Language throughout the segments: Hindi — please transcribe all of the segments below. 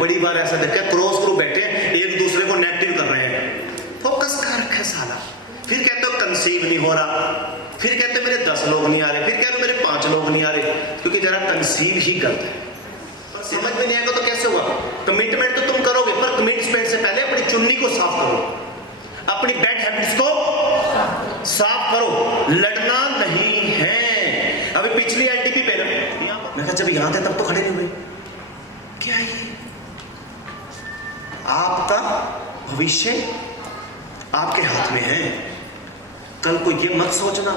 बड़ी बार ऐसा देखा क्रॉस ग्रुप बैठे हैं एक दूसरे को नेगेटिव कर रहे हैं, फोकस कर रखे साला। फिर कहते हो कंसीव नहीं हो रहा, फिर कहते हो मेरे 10 लोग नहीं आ रहे, फिर कहते हो मेरे 5 लोग नहीं आ रहे, क्योंकि जरा कंसीव ही गलत है। समझ में नहीं आएगा तो कैसे हुआ? कमिटमेंट तो तुम करोगे, पर कमिटमेंट से पहले अपनी चुन्नी को साफ करो, अपनी बैड हैबिट्स को साफ करो। लड़ना नहीं है। अभी पिछली एलटीपी पे मैं कहा जब यहां थे तब तो खड़े नहीं हुए। क्या है आपका भविष्य आपके हाथ में है। कल को ये मत सोचना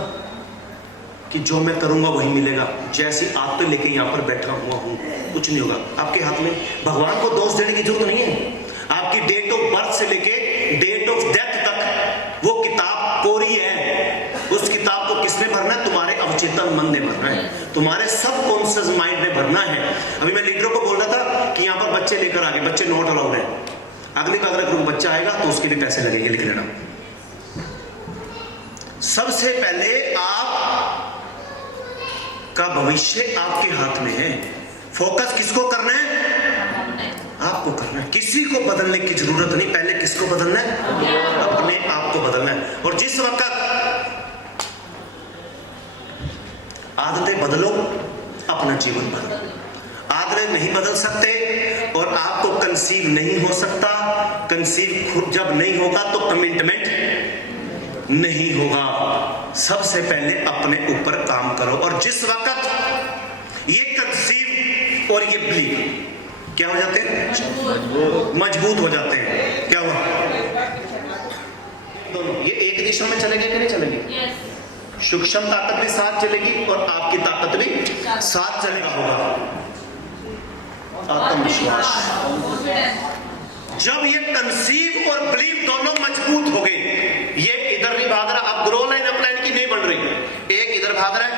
कि जो मैं करूंगा वही मिलेगा। जैसी आप तो लेके यहां पर बैठा हुआ हूं, कुछ नहीं होगा आपके हाथ में। भगवान को दोष देने की जरूरत नहीं है। आपकी डेट ऑफ बर्थ से लेके डेट ऑफ डेथ तक वो किताब कोरी है। उस किताब को किसने भरना है? तुम्हारे अवचेतन मन ने भरना है, तुम्हारे सबकॉन्शियस माइंड ने भरना है। अभी मैं लीडरों को बोल रहा था कि यहां पर बच्चे लेकर आगे, बच्चे नोट अलाउड है। अगली बार अगर कोई बच्चा आएगा तो उसके लिए पैसे लगेंगे, लिख लेना। सबसे पहले आप का भविष्य आपके हाथ में है। फोकस किसको करना है? आपको करना है। किसी को बदलने की जरूरत नहीं, पहले किसको बदलना है? अपने आप को बदलना है। और जिस वक्त आदतें बदलो, अपना जीवन बदलो। आदतें नहीं बदल सकते और आपको कंसीव नहीं हो सकता। कंसीव खुद जब नहीं होगा तो कमिटमेंट नहीं होगा। सबसे पहले अपने ऊपर काम करो। और जिस वक्त ये कंसीव और ये बिलीव क्या हो जाते हैं? मजबूत हो जाते हैं। क्या हुआ? दोनों ये एक दिशा में चलेंगे कि नहीं चलेंगे? सूक्ष्म ताकत भी साथ चलेगी और आपकी ताकत भी साथ चलेगा होगा। आत्मविश्वास। जब ये कंसीव और बिलीव दोनों मजबूत हो गए, ये इधर नहीं भाग रहा। अब ग्रो लाइन अपलाइन की नहीं बन रही। एक इधर भाग रहा है,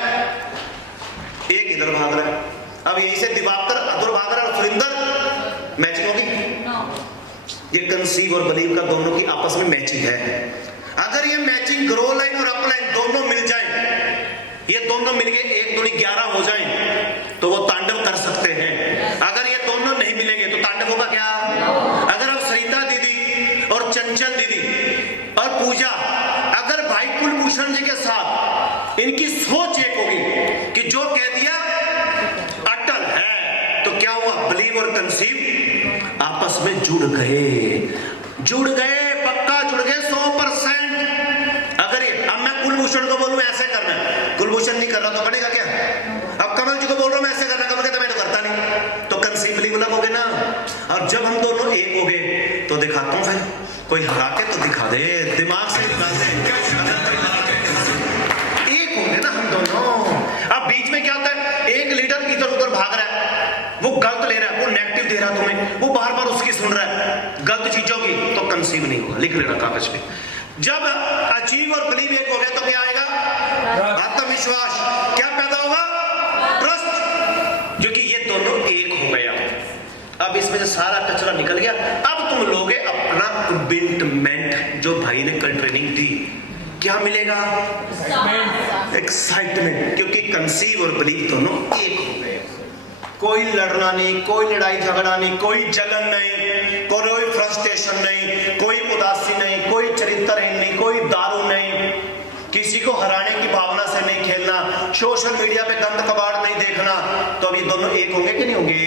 एक इधर भाग रहा है। अब यहीं से दिवाकर अधूर भाग रहा है और सुरिंदर मैचिंग होगी। ये कंसीव और बिलीव का दोनों की आपस में मैचिंग है। अगर ये मैचिंग ग्रो लाइन और अप लाइन दोनों मिल जाए, ये दोनों मिलके 1 दूनी 11 हो जाए तो वो तांडव कर सकते हैं। अगर ये दोनों नहीं मिलेंगे तो तांडव होगा क्या? अगर अब सरिता दीदी और चंचल दीदी और पूजा अगर भाई कुलभूषण जी के साथ इनकी सोच एक होगी कि जो कह दिया अटल है, तो क्या हुआ? बिलीव और कंसीव आपस में जुड़ गए, पक्का जुड़ गए 100%। अगर ये अब मैं कुलभूषण को बोलूं ऐसे करना है, कुलभूषण नहीं कर रहा तो बनेगा क्या? अब कमल जी को बोल रहा हूं मैं ऐसे करना, कमल कहता मैं तो करता नहीं, तो कंसीव बिलीव अलग हो गए ना। और जब हम दोनों एक हो गए तो दिखाता हूं, फिर कोई हरा के तो दिखा दे, दिमाग से निकाल दे। एक होंगे ना हम दोनों। अब बीच में क्या होता है? एक लीडर इधर उधर भाग रहा है, वो गलत ले रहा है, वो नेगेटिव दे रहा है तुम्हें, वो बार बार उसकी सुन रहा है गलत चीजों की, तो कंसीव नहीं होगा। लिख लेना कागज पे। जब अचीव और बिलीव एक हो गया तो क्या आएगा? आत्मविश्वास। क्या पैदा होगा? ट्रस्ट। क्योंकि ये दोनों एक हो गया। अब इसमें से सारा कचरा निकल गया। अब तुम लोगे अपना कमिटमेंट जो भाई ने कल ट्रेनिंग दी। क्या मिलेगा? एक्साइटमेंट। क्योंकि कंसीव और बिलीव दोनों एक हो गए। कोई लड़ना नहीं, कोई लड़ाई झगड़ा नहीं, कोई जलन नहीं, कोई फ्रस्ट्रेशन नहीं, कोई उदासी नहीं, कोई चरित्रहीन नहीं, कोई दारू नहीं, किसी को हराने की भावना से नहीं खेलना, सोशल मीडिया पे गंद कबाड़ नहीं देखना। तो अब ये दोनों एक होंगे कि नहीं होंगे?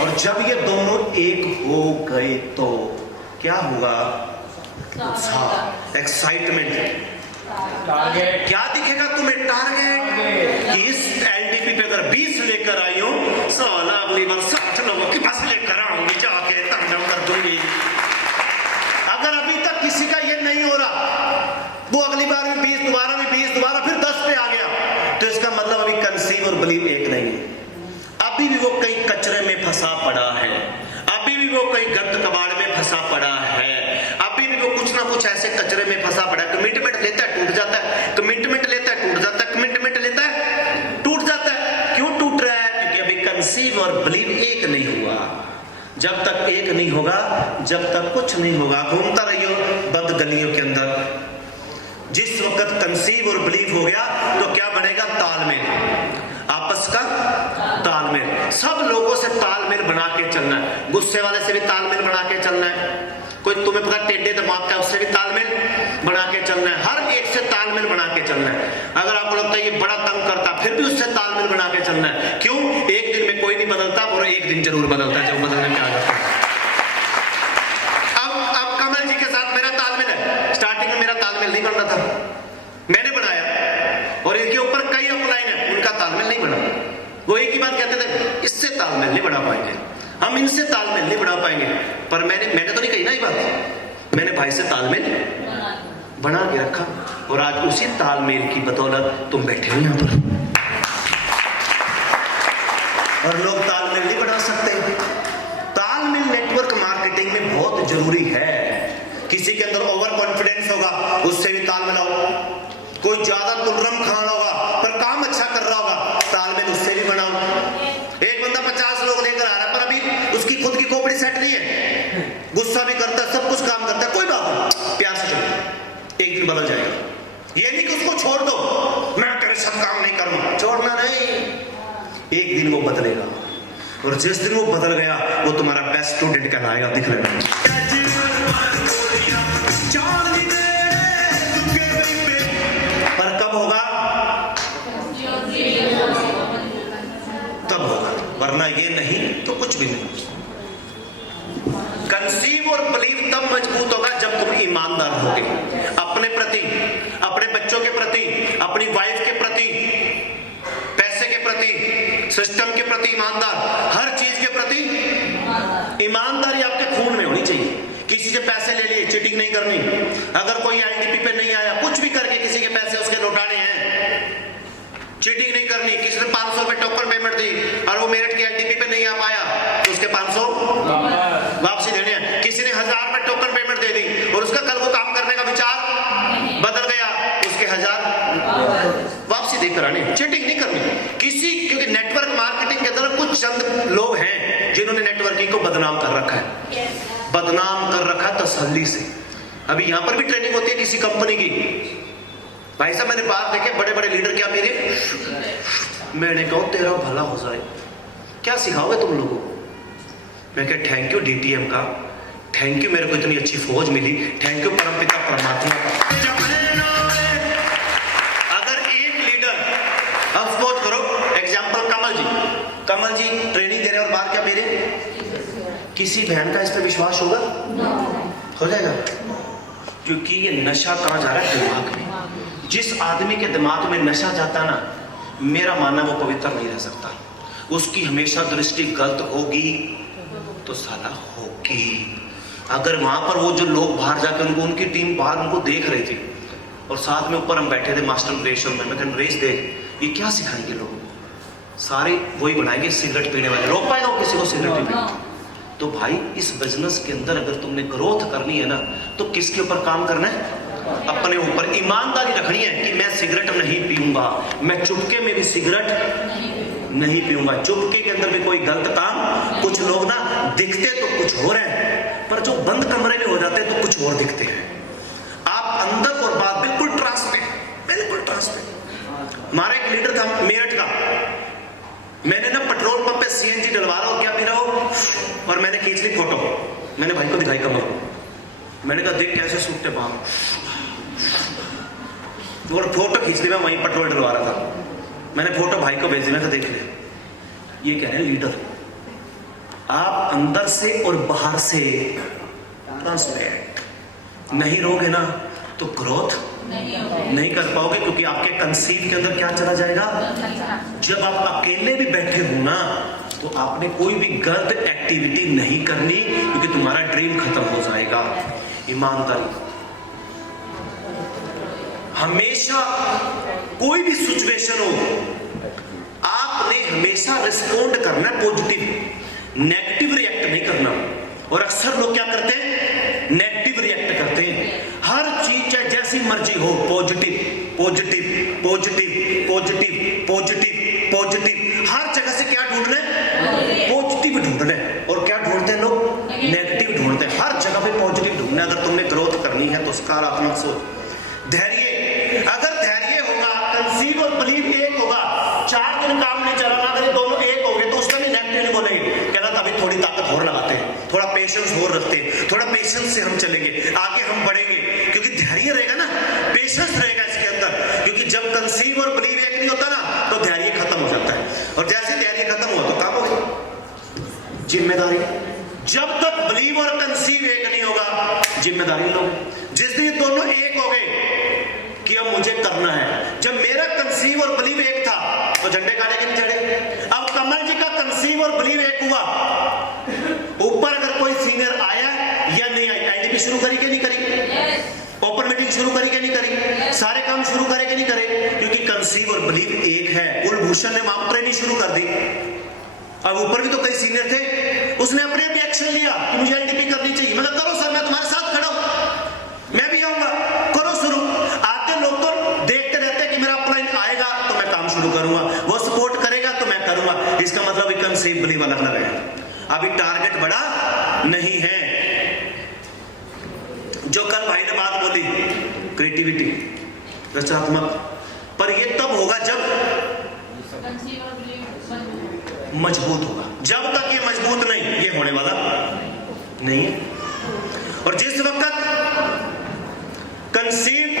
और जब ये दोनों एक हो गए तो क्या हुआ? उत्साह, एक्साइटमेंट। क्या दिखेगा तुम्हें? टारगेट। कि इस एलडीपी पे अगर 20 लेकर आई हो, साला अगली बार 60 लोगों की बस लेकर आऊंगी, जाके तांडव कर दूंगी। अगर अभी तक किसी का ये नहीं हो रहा, वो अगली बार भी 20, दोबारा भी 20, दोबारा फिर 10 पे आ गया, तो इसका मतलब अभी कंसीव और बिलीव एक नहीं है। अभी भी वो कहीं कचरे में फंसा पड़ा है, अभी भी वो कहीं गंद कबाड़ में फंसा पड़ा है, अभी भी वो कुछ ना कुछ ऐसे कचरे में फंसा पड़ा है। कमिटमेंट लेता है टूट जाता है, कमिटमेंट लेता है टूट जाता है, कमिटमेंट लेता है टूट जाता है। क्यों टूट रहा है? क्योंकि अभी कंसीव और बिलीव एक नहीं हुआ। जब तक एक नहीं होगा, जब तक कुछ नहीं होगा। घूमता रहियो बद गलियों के अंदर। जिस वक्त कंसीव और बिलीव हो गया तो क्या बनेगा? तालमेल, आपस का तालमेल। सब लोगों से तालमेल बना के चलना है। गुस्से वाले से भी तालमेल बना के चलना है, कोई तुम्हें पता टेढ़े दिमाग का उससे भी तालमेल बना के चलना है, हर एक से तालमेल बना के चलना है। अगर आपको लगता है ये बड़ा तंग करता, फिर भी उससे तालमेल बना के चलना है। क्यों? एक दिन में कोई नहीं बदलता और एक दिन जरूर बदलता है जब बदलने में आ जाता है। अब कमल जी के साथ मेरा तालमेल है, स्टार्टिंग में मेरा तालमेल नहीं बन रहा था, मैंने बनाया और इनके ऊपर कई अपलाइन है, उनका तालमेल नहीं बना। वो एक ही बात कहते थे, इससे तालमेल नहीं बढ़ा पाएंगे हम, इनसे तालमेल नहीं बढ़ा पाएंगे। पर मैंने तो नहीं कही ना ये बात, मैंने भाई से तालमेल बना के रखा और आज उसी तालमेल की बदौलत तुम बैठे हो यहां पर। और लोग तालमेल नहीं बढ़ा सकते। तालमेल नेटवर्क मार्केटिंग में बहुत जरूरी है। किसी के अंदर ओवर कॉन्फिडेंस होगा, उससे भी ताल मिलाओ। कोई ज्यादा तुर्रम खान होगा पर काम अच्छा कर रहा होगा, तालमेल उससे भी बनाओ। एक बंदा 50 लोग लेकर आ रहा है पर अभी उसकी खुद की खोपड़ी सेट नहीं है, गुस्सा भी करता है, सब कुछ काम करता है, कोई बात नहीं, प्यार से चलो, एक दिन बदल जाएगा। ये नहीं कि उसको छोड़ दो, मैं तेरे सब काम नहीं करूंगा, छोड़ना नहीं, एक दिन वो बदलेगा और जिस दिन वो बदल गया वो तुम्हारा बेस्ट स्टूडेंट कहलाएगा। दिख लेना पर कब होगा? तब होगा, वरना ये नहीं तो कुछ भी नहीं। कंसीव और बिलीव तब मजबूत होगा जब तुम ईमानदार होगे अपने प्रति, अपने बच्चों के प्रति, अपनी वाइफ के प्रति, पैसे के प्रति, सिस्टम के प्रति ईमानदार, हर चीज के प्रति ईमानदारी आपके खून में होनी चाहिए। किसी से पैसे ले लिए, चीटिंग नहीं करनी। अगर कोई आईडीपी पे नहीं आया, कुछ भी करके किसी के पैसे उसके लौटाने हैं, चीटिंग नहीं करनी। किसी ने 500 रुपए टोकन पेमेंट दी और वो मेरिट की आईडीपी पे नहीं आ पाया तो उसके 500 वापसी देने हैं। किसी ने 1000 रुपए टोकन पेमेंट दे दी और उसका कल को काम करने का विचार बदल गया, उसके 1000 वापसी देकर आने। चीटिंग नहीं करनी किसी, क्योंकि नेटवर्क मार्केटिंग के अंदर कुछ चंद लोग हैं जिन्होंने नेटवर्किंग को बदनाम कर रखा है, बदनाम कर रखा तसल्ली से। अभी यहां पर भी ट्रेनिंग होती है किसी कंपनी की, भाई साहब मैंने बाहर देखे बड़े बड़े लीडर क्या मेरे, मैंने कहा तेरा भला हो जाए, क्या सिखाओगे तुम लोगों को? मैं कहा थैंक यू डीटीएम का, थैंक यू मेरे को इतनी अच्छी फौज मिली, थैंक यू परमपिता परमात्मा का। अगर एक लीडर, अब सपोज करो एग्जांपल कमल जी ट्रेनिंग दे रहे और बाहर क्या मेरे, किसी बहन का इस पर विश्वास होगा? हो जाएगा, क्योंकि ये नशा कहां जा रहा है? दिमाग में। जिस आदमी के दिमाग में नशा जाता ना, मेरा मानना वो पवित्र नहीं रह सकता, उसकी हमेशा दृष्टि गलत होगी तो साला होगी। अगर वहां पर वो जो लोग बाहर जाकर उनको, उनकी टीम बाहर उनको देख रही थी और साथ में ऊपर हम बैठे थे मास्टर नरेश में, मैं कहा नरेश देख ये क्या सिखाएंगे लोग, सारे वही बनाएंगे सिगरेट पीने वाले, रोक पाएगा किसी को सिगरेट पीने? तो भाई इस बिजनेस के अंदर अगर तुमने ग्रोथ करनी है ना तो किसके ऊपर काम करना है? अपने ऊपर ईमानदारी रखनी है कि मैं सिगरेट नहीं पीऊंगा, मैं चुपके में भी सिगरेट नहीं पीऊंगा। चुपके के अंदर भी कोई गलत काम, कुछ लोग ना दिखते तो कुछ हो रहे हैं पर जो बंद कमरे में हो जाते हैं तो कुछ और दिखते हैं। आप अंदर और बात बिल्कुल ट्रांसपेरेंट, बिल्कुल ट्रांसपेरेंट। हमारा एक लीडर था मेरठ का, मैंने ना पेट्रोल पंप पे सीएनजी डलवा रहा हूं क्या पी रहा हूं, और मैंने खींच ली फोटो, मैंने भाई को दिखाई कमर को, मैंने कहा देख कैसे सूखते बाल, और फोटो खींच ली, मैं वहीं पेट्रोल डलवा रहा था, मैंने फोटो भाई को भेज दी, मैं देख ले। ये कह रहे हैं लीडर, आप अंदर से और बाहर से ट्रांसपेरेंट नहीं रहोगे ना तो ग्रोथ नहीं कर पाओगे, क्योंकि आपके कंसीव के अंदर क्या चला जाएगा? जब आप अकेले भी बैठे हो ना तो आपने कोई भी गलत एक्टिविटी नहीं करनी, क्योंकि तुम्हारा ड्रीम खत्म हो जाएगा। ईमानदारी, हमेशा कोई भी सिचुएशन हो आपने हमेशा रिस्पोंड करना पॉजिटिव, नेगेटिव रिएक्ट नहीं करना। और अक्सर लोग क्या करते हैं? नेगेटिव रिएक्ट करते हैं। हर चीज चाहे जैसी मर्जी हो, positive positive positive positive positive positive, हर जगह से क्या ढूंढना है? पॉजिटिव ढूंढना है। और क्या ढूंढते हैं लोग? नेगेटिव ढूंढते हैं। हर जगह पे पॉजिटिव ढूंढना है। अगर तुमने ग्रोथ करनी है तो सकारात्मक सोच, धैर्य, अगर धैर्य होगा, कंसीव और बिलीव एक होगा, 4 दिन काम नहीं चला ना, अगर ये दोनों एक हो गए तो उसमें भी नेगेटिव नहीं बोलेंगे, कहना तभी थोड़ी ताकत और लगाते हैं। पेशेंस और रखते हैं, थोड़ा पेशेंस से हम चलेंगे, आगे हम बढ़ेंगे, क्योंकि धैर्य रहेगा ना, पेशेंस रहेगा इसके अंदर। क्योंकि जब कंसीव और बिलीव एक नहीं होता ना तो धैर्य खत्म हो जाता है, और जैसे धैर्य खत्म हुआ तो काम हो गई जिम्मेदारी। जब तक बिलीव और कंसीव एक नहीं होगा जिम्मेदारी लो। जिस दिन दोनों एक हो गए कि अब मुझे करना है, जब मेरा कंसीव और बिलीव एक था तो झंडे गाड़े के नहीं चढ़े। अब कमल जी का कंसीव और बिलीव एक हुआ, ऊपर अगर कोई सीनियर आया या नहीं आया, आईडीपी शुरू करी कि नहीं करी, ओपन मीटिंग शुरू करी कि नहीं करी, सारे काम शुरू करे कि नहीं करे, क्योंकि कंसीव और बिलीव एक है। कुलभूषण ने मॉक ट्रेनिंग शुरू कर दी, अब ऊपर भी तो कई सीनियर थे, उसने अपने भी एक्शन लिया कि मुझे आईडीपी करनी चाहिए। मतलब करो सर, मैं तुम्हारे साथ खड़ा हूं, मैं भी आऊंगा, करो शुरू। आते लोग तो देखते रहते कि मेरा अपलाइन आएगा तो मैं काम शुरू करूंगा, वो सपोर्ट करेगा तो मैं करूंगा। इसका मतलब कंसीव बिलीव अलग अलग है। अभी टारगेट बड़ा नहीं है। जो कल भाई ने बात बोली क्रिएटिविटी, रचनात्मक, पर ये तब होगा जब मजबूत होगा। जब तक ये मजबूत नहीं, ये होने वाला नहीं है। और जिस वक्त कंसीव